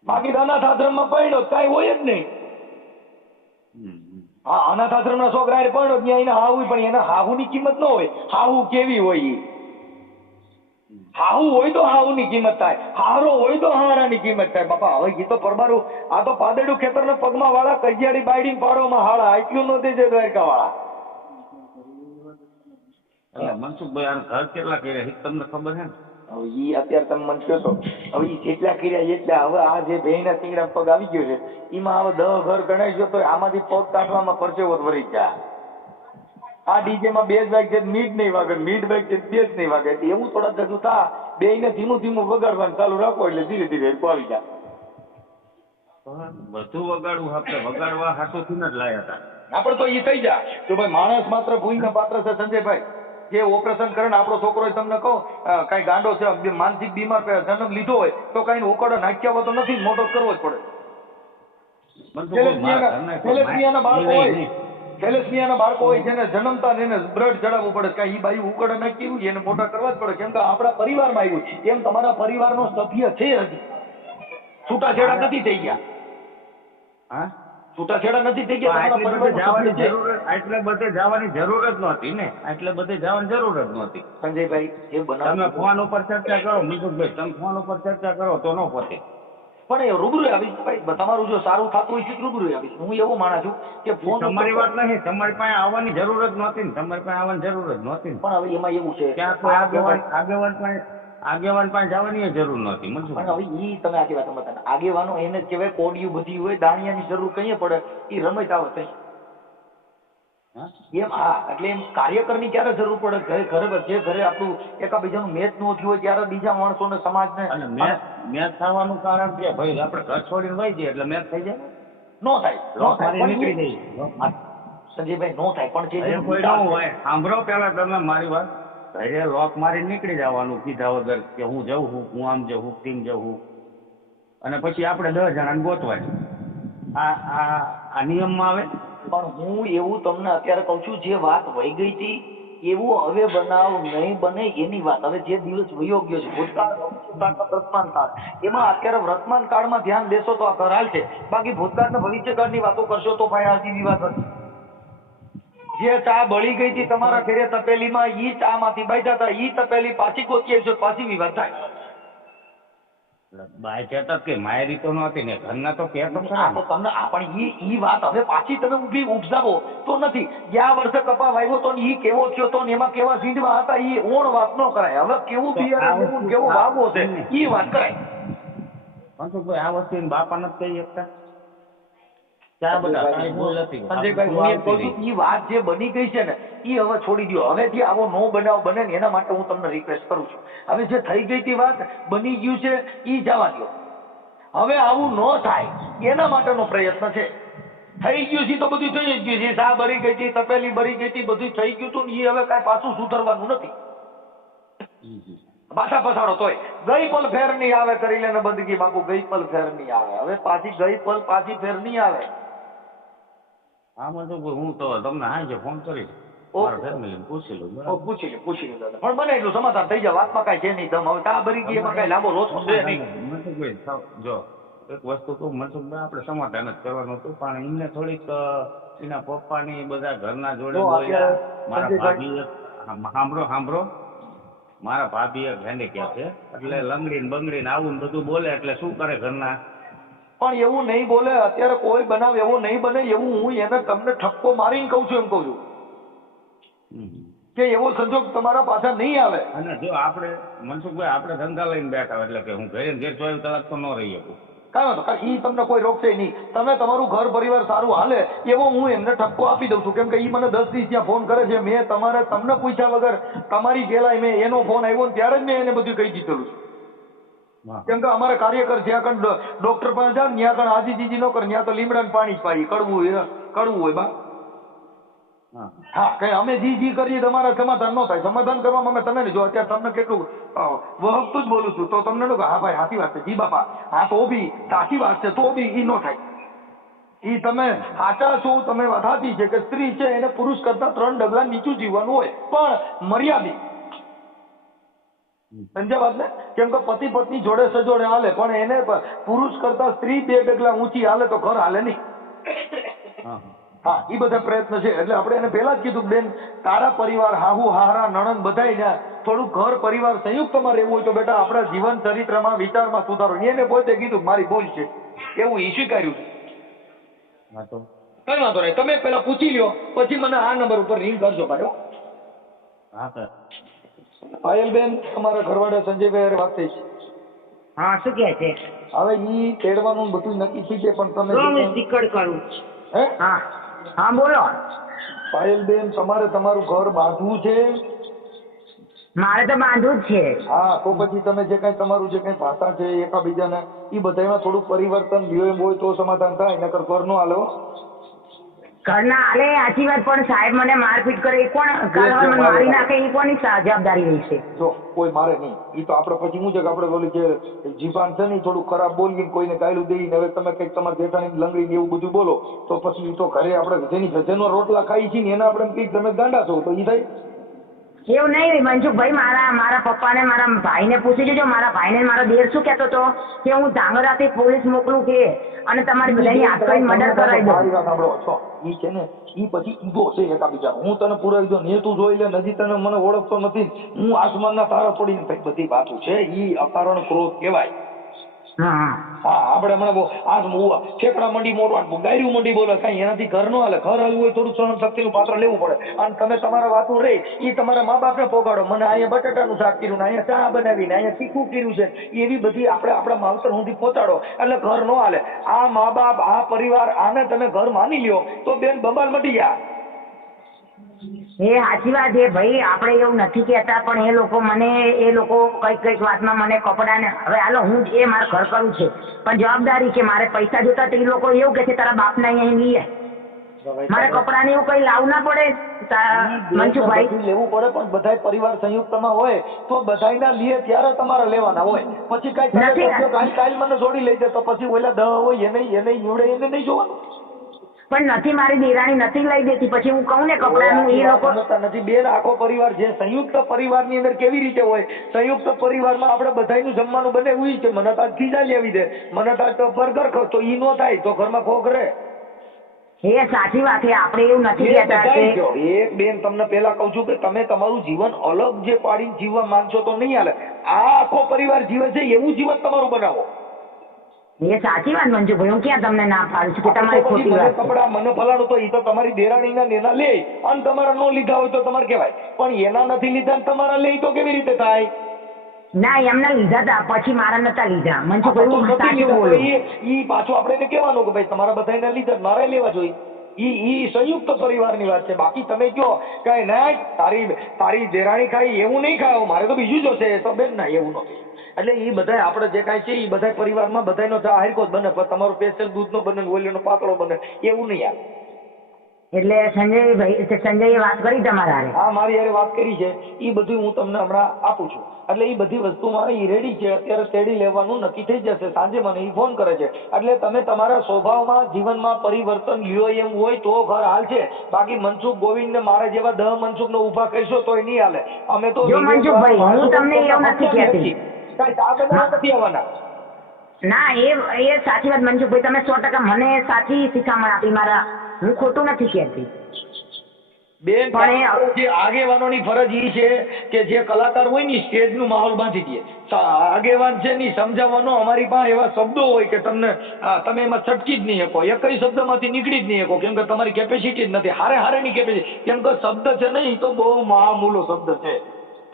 બાકી અનાથ આશ્રમમાં પડ્યો કઈ હોય જ નહીં. હા, અનાથ આશ્રમના છોકરા પડ્યો ત્યાં એને હાહુ, પણ એના હાહુની કિંમત ન હોય. હાહુ કેવી હોય ઈ, હાહુ હોય તો હાહુની કિંમત થાય, હારો હોય તો હારાની કિંમત થાય. બાપા હવે ગીતો પરબારું આ તો પાદડું ખેતરના પગમાં વાળા કજિયાળી બાયડી પાડોમાં હાળા એટલું નહોતી જે દ્વારકા વાળા. એટલે મનસુખભાઈ આને ઘર કેટલા કર્યા એ તમને ખબર છે ને? હવે ઈ અત્યારે તમે મને કહો છો, હવે ઈ જેટલા કર્યા એટલા. હવે આ જે ભેંના તીંગડા પગ આવી ગયો છે એમાં હવે 10 ઘર ગણાઈ ગયો તો આમાંથી પગ કાઢવામાં પરસેવો વળી જાય. આ ડીજે માં 2 જ વાગે મીડ નહીં વાગે, મીડ વાગે 2 જ નહીં વાગે, એટલે એવું થોડા જતું થા બેયને ધીમું ધીમું વગાડવાનું ચાલુ રાખો એટલે ધીરે ધીરે આવી જાય. બધું વગાડવું આપણે વગાડવા હાથોથી જ લાયા હતા. આપણે તો ઈ થઈ જાય તો ભાઈ માણસ માત્ર ભૂલના પાત્ર છે. સંજયભાઈ જે ઓપરેશન કરે ને આપણો છોકરો તમને કહો કઈ ગાંડો છે, માનસિક બીમાર જન્મ લીધો હોય તો કઈ ઉકાળો નાખ્યા હોય તો નથી, મોટો કરવો જ પડે. થેલેસમિયાના બાળકો હોય જેને જન્મતા એને બ્લડ ચડાવવું પડે, કઈ ઈ બાયું ઉકાળો નાખ્યું એને મોટા કરવા જ પડે, કેમ કે આપણા પરિવારમાં આવ્યું. એમ તમારા પરિવારનો સભ્ય છે હજી, છૂટાછેડા નથી થઈ ગયા. હા, છૂટાછેડા નથી થઈ ગયા. એટલે બધે જવાની જરૂર જ નહોતી ને, એટલે બધે જવાની જરૂર જ નહોતી. સંજયભાઈ જે તમે ફોન ઉપર ચર્ચા કરો મિતુભાઈ, તમે ફોન ઉપર ચર્ચા કરો તો ન પતે. પણ એ રૂબરૂ આવીશ ભાઈ, તમારું જો સારું થતું હોય છે રૂબરૂ આવીશ. હું એવું માનું છું કે ફોન તમારી વાત નહીં, તમારી પાસે આવવાની જરૂર જ નહોતી ને, તમારી પાસે આવવાની જરૂર જ નહોતી. પણ હવે એમાં એવું છે ક્યાં કોઈ આગેવાન પાસે જવાની જરૂર નહોતી. પણ હવે ઈ તમે આખી વાત સમજતા, આગેવાનો એને જ કહેવાય કોડિયું બધી હોય, દાણિયાની જરૂર કઈ પડે એ રમત આવે થઈ એમ. હા, એટલે એમ કાર્યકરની ક્યારે જરૂર પડે, ઘરે જે ઘરે આપણું એકાબીજાનું મેચ ન થયું હોય ત્યારે બીજા માણસોને સમાજને મેચ થવાનું કારણ કે ભાઈ આપણે ઘર છોડીને વહી જઈએ એટલે મેચ થઈ જાય. નો થાય નીકળી જઈએ સંજયભાઈ, નો થાય. પણ જે કોઈ ન હોય, સાંભળો પેલા તમે મારી વાત, ઘરે લોક મારી નીકળી જવાનું કીધા વગર કે હું જઉં, હું આમ જઉં, તેમ જઉં, અને પછી આપણે 10 જણાને ગોતવાની. આ નિયમમાં આવે. પણ હું એવું તમને અત્યારે કઉ છું, જે વાત વહી ગઈ હતી એવું હવે બનાવ નહીં બને એની વાત. હવે જે દિવસ વયો ગયો છે ભૂતકાળ, વર્તમાન કાળ, એમાં અત્યારે વર્તમાન કાળમાં ધ્યાન દેશો તો આ ઘર હાલશે. બાકી ભૂતકાળ ને ભવિષ્યકાળની વાતો કરશો તો ભાઈ આજી વિવાદ હશે. જે ચા બળી ગઈ હતી તમારા ઘરે તપેલીમાં, ઈ ચા માંથી બાંધ્યા હતા, ઈ તપેલી પાછી ગોતી છે, પાછી વિવાદ થાય. બાય કહેતા કે માયરી તો નહોતી ને ઘરના તો કહેતો તમને પણ ઈ વાત હવે પાછી તમે ઉભી ઉપજાવો તો નથી. ગયા વર્ષે કપા વાવ્યો તો ઈ કેવો થયો તો ને એમાં કેવા ઝીંડવા હતા ઈ ઓણ વાત ન કરાય. હવે કેવું બિયારણ કેવો વાવવો છે ઈ વાત કરાય. મનસુખભાઈ આ વસ્તુ બાપા નથી કહી શકતા. ઈ વાત જે બની ગઈ છે ને ઈ હવે છોડી દો. હવે જે આવો નો બનાવ બને ને એના માટે હું તમને રિક્વેસ્ટ કરું છું. હવે જે થઈ ગઈ હતી વાત, બની ગયું છે ઈ જવા દો. હવે આવું ન થાય એના માટેનો પ્રયત્ન છે. થઈ ગયું છે તો બધું થઈ જ ગયું છે. ચા બરી ગઈ હતી, તપેલી બરી ગઈ હતી, બધું થઈ ગયું હતું. એ હવે કઈ પાછું સુધરવાનું નથી. પાછા પછાડો તોય ગઈ પલ ફેર નહીં આવે કરી લેને બંદગી બાપુ, ગઈ પલ ફેર નહીં આવે. હવે પાછી ગઈ પલ પાછી ફેર નહીં આવે. હા મનસુખભાઈ, હું તો તમને હાજે ફોન કરીશ, મારા ફેમિલીને પૂછી લઉં. પૂછી લો દાદા, પણ બને એટલું સમાધાન થઈ જાય. વાતમાં કઈ છે નહીં દમ. હવે ચા ભરી ગઈ એમાં કઈ લાંબો રોજ છે નહીં. મનસુખભાઈ જો એક વસ્તુ તો મનસુખભાઈ આપણે સમાધાન જ કરવાનું હતું, પણ એમને થોડીક એના પપ્પાની બધા ઘરના જોડે બોલ્યા. મારા ભાભી સાંભળો મારા ભાભી એક હેન્ડીકેપ છે, એટલે લંગડીને બંગડીને આવું બધું બોલે એટલે શું કરે ઘરના. પણ એવું નહીં બોલે. અત્યારે કોઈ બનાવ એવો નહીં બને એવું હું એને તમને ઠપકો મારીને કઉ છું. એમ કઉ છું કે એવો સંજોગ તમારા પાછા નહીં આવે. અને જો આપણે મનસુખભાઈ આપણે ધંધા લઈને બેઠા એટલે કે હું ઘરે ઘેર 24 કલાક તો ન રહી શકું. કાંઈ વાંધો કારણ ઈ તમને કોઈ રોકશે નહીં. તમે તમારું ઘર પરિવાર સારું હાલે એવો હું એમને ઠપકો આપી દઉં છું. કેમ કે ઈ મને 10 દિવસ ત્યાં ફોન કરે છે. મેં તમને પૂછ્યા વગર તમારી પહેલા મેં એનો ફોન આવ્યો ને ત્યારે જ મેં એને બધું કહી દીધેલું છે. કેમ કે અમારા કાર્યકર જ્યાં કણ ડોક્ટર પાસે જાવ ત્યાં કણ આજીજીજી ન કરે, ત્યાં તો લીમડાનું પાણી જ પાઈ કડવું હોય બા. હા કઈ અમે જી કરીએ તમારા સમાધાન ન થાય. સમાધાન કરવામાં અમે તમે જો અત્યારે તમને કેટલું વહકતું જ બોલું છું તો તમને હા ભાઈ સાચી વાત છે જી બાપા, હા તો બી સાચી વાત છે, તો બી ઈ ન થાય. ઈ તમે સાચા છો, તમે વાત સાચી છે કે સ્ત્રી છે એને પુરુષ કરતા 3 ડગલા નીચું જીવવાનું હોય પણ મર્યાદિત. સમજ્યા વાત ને? કેમ કે પતિ પત્ની જોડે સજોડે હાલે પણ એને પુરુષ કરતા સ્ત્રી 2 ડગલા ઊંચી હાલે તો ઘર હાલે નહીં. હા એ બધા પ્રયત્ન છે. એટલે આપણે એને પહેલા જ કીધું બેન તારા પરિવાર હાહુ હારા નણંદ બધાય થોડું ઘર પરિવાર સંયુક્તમાં રહેવું હોય તો બેટા આપણા જીવન ચરિત્રમાં વિચારમાં સુધારો. એને પોતે કીધું મારી ભૂલ છે એવું ઈ સ્વીકાર્યું છે. કઈ વાંધો નહીં, તમે પેલા પૂછી લ્યો પછી મને આ નંબર ઉપર રિંગ કરજો ભાઈ. હા સર. પાયલબેન તમારા ઘરવાળા સંજયભાઈ વાત થઈ છે. હા શું કહે છે? હવે ઈ તેડવાનું બધું નક્કી થઈ છે પણ તમે ટીકડ કરું. હે હા હા બોલો. પાયલબેન તમારે તમારું ઘર બાંધવું છે? મારે તો બાંધવું જ છે. હા તો પછી તમે જે કઈ તમારું જે કઈ ભાષા છે એકાબીજાને એ બધામાં થોડું પરિવર્તન લ્યો એમ હોય તો સમાધાન થાય. નકર ઘર નો હાલો. ઘરના હાલે સાચી વાત પણ સાહેબ મને મારપીટ કરે એ કોણ મને મારી નાખે એ કોની જવાબદારી રહેશે? જો કોઈ મારે નહીં. એ તો આપણે પછી શું છે કે આપણે બોલી જે જીભાન છે ને થોડું ખરાબ બોલીને કોઈને ગાયલું દઈને હવે તમે કંઈક તમારા જેઠાણી લંગડીને એવું બધું બોલો તો પછી એ તો ઘરે આપણે જેની જેનો રોટલા ખાઈ છીએ ને એના આપણે કંઈક તમે ગાંડા છો તો એ થાય એવું નહીં મનસુખભાઈ. મારા પપ્પાને મારા ભાઈને પૂછી લેજો. મારા ભાઈને મારો દેર શું કહેતો હતો કે હું ધાંગરાથી પોલીસ મોકલું કે અને તમારી બધાની હાથ કરીને મર્ડર કરાવી દઉં. મારી વાત સાંભળો છો ઈ છે ને ઈ પછી ઈગો છે એકાબીજા. હું તને પુરાવી દઉં ને તું જોઈ લે નજી તને મને ઓળખતો નથી હું આસમાનના તારા તોડીને કઈ બધી વાતો છે ઈ અકારણ ક્રોધ કહેવાય. હા આપણે હમણાં આજ ઠેકડા મંડી મોરવા ગાયરું મંડી બોલે કઈ એનાથી ઘર નો હાલે. ઘર હાલવું હોય થોડું સહન શક્તિનું પાત્ર લેવું પડે. અને તમે તમારા વાતો રહી એ તમારા મા બાપને પોગાડો. મને અહીંયા બટાટાનું શાક કર્યું ને અહીંયા ચા બનાવીને અહીંયા તીખું કર્યું છે એવી બધી આપણે આપણા માવતર સુધી પહોંચાડો એટલે ઘર નો હાલે. આ મા બાપ આ પરિવાર આને તમે ઘર માની લ્યો તો બેન બબાલ મટી જાય. એ સાચી વાત છે ભાઈ. આપણે એવું નથી કહેતા પણ એ લોકો કઈક વાતમાં મને કપડાને હવે હાલો હું એ મારે ઘર કરવું છે પણ જવાબદારી કે મારે પૈસા જોતા તો એ લોકો એવું કે છે તારા બાપને અહીંયા લઈએ મારે કપડા ને એવું કઈ લાવવું ના પડે મનસુખભાઈ? લેવું પડે પણ બધા પરિવાર સંયુક્તમાં હોય તો બધાના લીએ ત્યારે તમારે લેવાના હોય. પછી કઈ કાલ મને જોડી લઈ જાય તો પછી ઓલા 10 હોય એને જોડે એને નહીં જોવાનું. પણ નથી મારી દેરાણી નથી લઈ દેતી પછી હું કહું ને કપડાનું એ લોકો નથી. બેન આખો પરિવાર જે સંયુક્ત પરિવારની અંદર કેવી રીતે હોય સંયુક્ત પરિવારમાં આપણે બધાનું જમવાનું બને એવું છે. મને તો ખીજા લેવી દે મને તો બર્ગર ખાવ તો ઈ નો થાય તો ઘરમાં ખોખ રહે. એ સાચી વાત છે. આપણે એવું નથી કહેતા કે એક બેન તમને પેલા કહું છું કે તમે તમારું જીવન અલગ જે પાડીને જીવવા માંગશો તો નહીં હાલે. આ આખો પરિવાર જીવે છે એવું જીવન તમારું બનાવો. એ સાચી વાત મંજુભાઈ. હું ક્યાં તમને ના પાડું છું કે તમારી ખોટી વાત છે. કપડા મને ફલાણું તો એ તો તમારી દેરાણીના નેના લે અને તમારા નો લીધા હોય તો તમારે કહેવાય પણ એના નથી લીધા તમારા લે તો કેવી રીતે થાય? ના એમના લીધા હતા પછી મારા નતા લીધા મંજુભાઈ. હું સાચું બોલું. ઈ પાછું આપણે એને કહેવાનું કે ભાઈ તમારા બધાને લીધા મારે લેવા જોઈએ. ઈ સંયુક્ત પરિવારની વાત છે. બાકી તમે કહો કઈ ના તારી દેરાણી ખાઈ એવું નહીં ખાવ મારે તો બીજું જોશે તો બેન ના એવું નથી. એટલે એ બધા આપણે જે કાંઈ છે એ બધા પરિવારમાં બધાનો ચા હરકો જ બને પણ તમારો સ્પેશિયલ દૂધનો બને ઓલીનો પાતળો બને એવું નહીં આવે. એટલે સંજયે વાત કરી તમારા હારે? હા મારી હારે વાત કરી છે. એ બધું હું તમને હમણાં આપું છું. એટલે એ બધી વસ્તુ મારે એ રેડી છે. અત્યારે તેડી લેવાનું નક્કી થઈ જશે. સાંજે મને એ ફોન કરે છે. એટલે તમે તમારા સ્વભાવમાં જીવનમાં પરિવર્તન લ્યો એમ હોય તો ઘર હાલ છે. બાકી મનસુખ ગોવિંદ ને મારા જેવા 10 મનસુખ નો ઉભા કરશો તો નહીં હાલે. અમે તો મનસુખભાઈ હું તમને એવું નથી કહેતી. ના એ સાચી વાત મનસુખભાઈ. તમે 100% મને સાચી શિખામણ આપી. હું ખોટું નથી કહેતી બેન. જે આગેવાનોની ફરજ એ છે કે જે કલાકાર હોય ને સ્ટેજ નું માહોલ બાંધી દે. આગેવાન છે ને સમજાવવાનો અમારી પાસે એવા શબ્દો હોય કે તમે એમાં છટકી જ નહીં શકો. એક શબ્દમાંથી નીકળી જ નહીં શકો કેમ કે તમારી કેપેસિટી જ નથી. હારે ની કેપેસિટી કેમ કે શબ્દ છે ને એ તો બહુ મહામૂલો શબ્દ છે.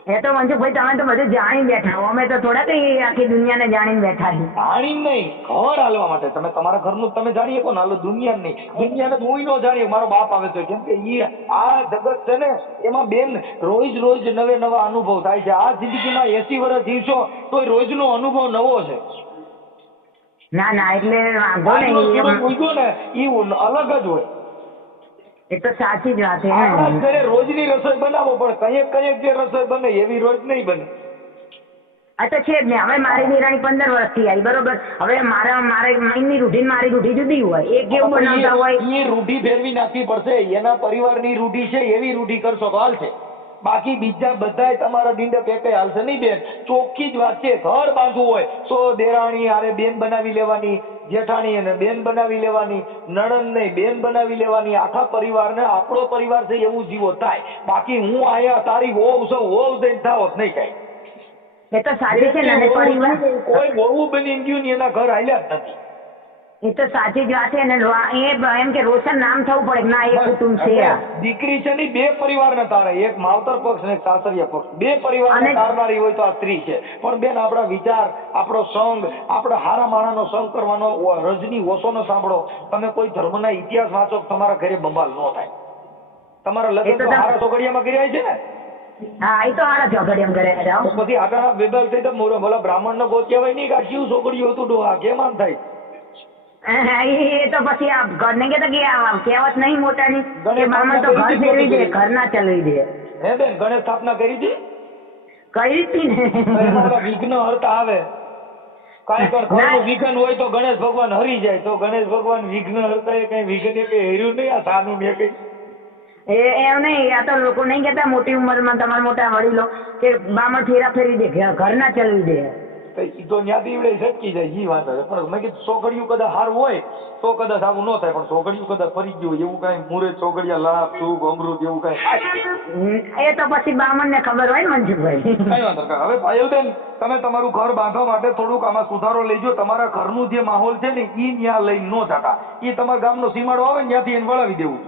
એ તો મંજુભાઈ તમે તો બધું જાણીને બેઠા હો, અમે તો થોડા કઈ આખી દુનિયાને જાણીને બેઠા છીએ. જાણીને નહીં, ઘર હાલવા માટે. તમે તમારા ઘરનું તમે જાણીએ કોને હાલો, દુનિયા નહીં. દુનિયાને હું ન જાણીએ, મારો બાપ આવે તો. કેમ કે આ જગત છે ને એમાં બેન રોજ રોજ નવે નવા અનુભવ થાય છે. આ જિંદગીમાં 80 વર્ષ જીવશો તો રોજનો અનુભવ નવો છે. ના ના એટલે વાંધો નહીં, ઉગ્યો ને એ અલગ જ હોય. એ તો સાચી જ વાત છે. આપણા ઘરે રોજની રસોઈ બનાવો, પણ કંઈક કંઈક જે રસોઈ બને એવી રોજ નહીં બને. આ તો છે જ ને. હવે મારી નિરાણી 15 વર્ષથી આવી, બરોબર. હવે મારે એમની રૂઢી મારી રૂઢી જુદી હોય. એ કેવું બનાવતા હોય એ રૂઢી ફેરવી નાખવી પડશે. એના પરિવારની રૂઢી છે એવી રૂઢી કરશો તો હાલશે. બાકી બીજા બધાય તમારા ડીંડે પેકે હાલશે નહીં બેન. ચોખ્ખી જ વાત છે. ઘર બાંધવું હોય તો દેરાણી હારે બેન બનાવી લેવાની, જેઠાણી એને બેન બનાવી લેવાની, નણંદ ને બેન બનાવી લેવાની. આખા પરિવારને આપણો પરિવાર છે એવું જીવો થાય. બાકી હું આયા તારી વહુ છું, વહુ જઈને થાવ નહીં કઈ. એ તો સાચી છે ને. પરિવાર કોઈ વહુ બની ગયું ને એના ઘર હાલ્યા જ નથી. એ તો સાચી જ વાત છે ને. એ એમ કે રોશન નામ થવું પડે કે ના એ કુટુંબ છે. દીકરી છે ને બે પરિવારને તારે, એક માવતર પક્ષ ને એક સાસરિયા પક્ષ. બે પરિવારને તારનારી હોય તો આ સ્ત્રી છે. પણ બેન આપણા વિચાર, આપણો સંગ, આપણા હારા માણાનો સંગ કરવાનો. રજની ઓશોનો સાંભળો. તમે કોઈ ધર્મના ઇતિહાસ વાંચો, તમારા ઘરે બંબાલ ન થાય. તમારા લગ્ન તો હારા ચોઘડિયામાં કર્યા છે ને. હા એ તો હારા ચોઘડિયામાં કર્યા છે. પછી આગળ બેબલ થઈ તો બોલા બ્રાહ્મણ નો ગોત કહેવાય નહીં કે આ કેવું છોકરીઓ હતું ડોહા કેમ આમ થાય. એ તો પછી આ ઘરને કહેતા કે કહેવત નહીં મોટાની કે બ્રાહ્મણ તો ઘર ફેરવી દે, ઘર ના ચલાવી દે. હે બેન ગણેશ સ્થાપના કરી હતી? કરી હતી ને. વિઘ્ન હરતા આવે. કાંઈ પણ ઘરનું વિઘ્ન હોય તો ગણેશ ભગવાન હરી જાય. તો ગણેશ ભગવાન વિઘ્ન હરતા કઈ વિઘ્ન કઈ હેર્યું નહીં. આ સાનું મેં કઈ એમ નહીં. આ તો લોકો નહીં કહેતા મોટી ઉંમરમાં તમારા મોટા વડીલો કે બ્રાહ્મણ ફેરા ફેરી દે, ઘર ના ચલાવી દે. તો ત્યાંથી એવડે છટકી જાય. જી વાત છે. પણ મેં કીધું સોગડિયું કદાચ હાર હોય તો કદાચ આવું ન થાય. પણ સોગડિયું કદાચ ફરી ગયું એવું કઈ મુરે ચોગડિયા લાભ સુખ અમૃત એવું કઈ એ તો પછી બ્રાહ્મણ ને ખબર હોય ને મનસુખભાઈ. કઈ વાંધો. હવે પાયલબેન તમે તમારું ઘર બાંધવા માટે થોડુંક આમાં સુધારો લેજો. તમારા ઘરનું જે માહોલ છે ને એ ત્યાં લઈને ન જતા. એ તમારા ગામનો સીમાડો આવે ને ત્યાંથી એને વળાવી દેવું.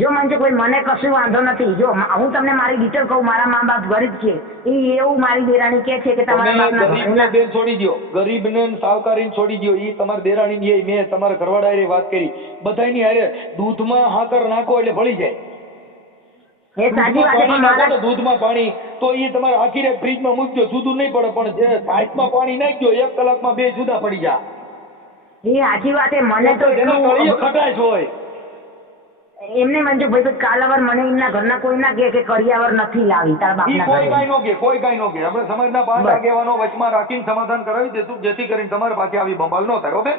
જો મનસુખભાઈ મને કશું વાંધો નથી. જો હું તમને મારી ડિટેલ કહું, મારા મા બાપ ગરીબ છે. એ એવું મારી દેરાણી કે છે કે તમારા બાપના બેન છોડી દો, ગરીબને સાવકારીને છોડી દો. એ તમારા દેરાણી મેં તમારા ઘરવાળા હારે વાત કરી. બધાની હારે દૂધમાં હાકર નાખો એટલે ભળી જાય. એ સાચી વાત છે. મારા દૂધમાં પાણી તો એ તમારે આખી રાત ફ્રીજમાં મૂકજો, જુદું નહીં પડે. પણ જે સાઈડમાં પાણી નાખજો 1 કલાકમાં 2 જુદા પડી જાય. એ સાચી વાત છે. મને તો ખટાશ હોય એમને મનસુખભાઈ તો કાલાવર મને એમના ઘરના કોઈ ના કે કરિયાવર નથી લાવી તારા બાપના કોઈ કઈ નો કે કોઈ કઈ નો કે. આપણે સમાજના 5 આગેવાનો વચમાં રાખીને સમાધાન કરાવી દેશું જેથી કરીને તમારે પાછી આવી બંબાલ ન થાય. ઓકે.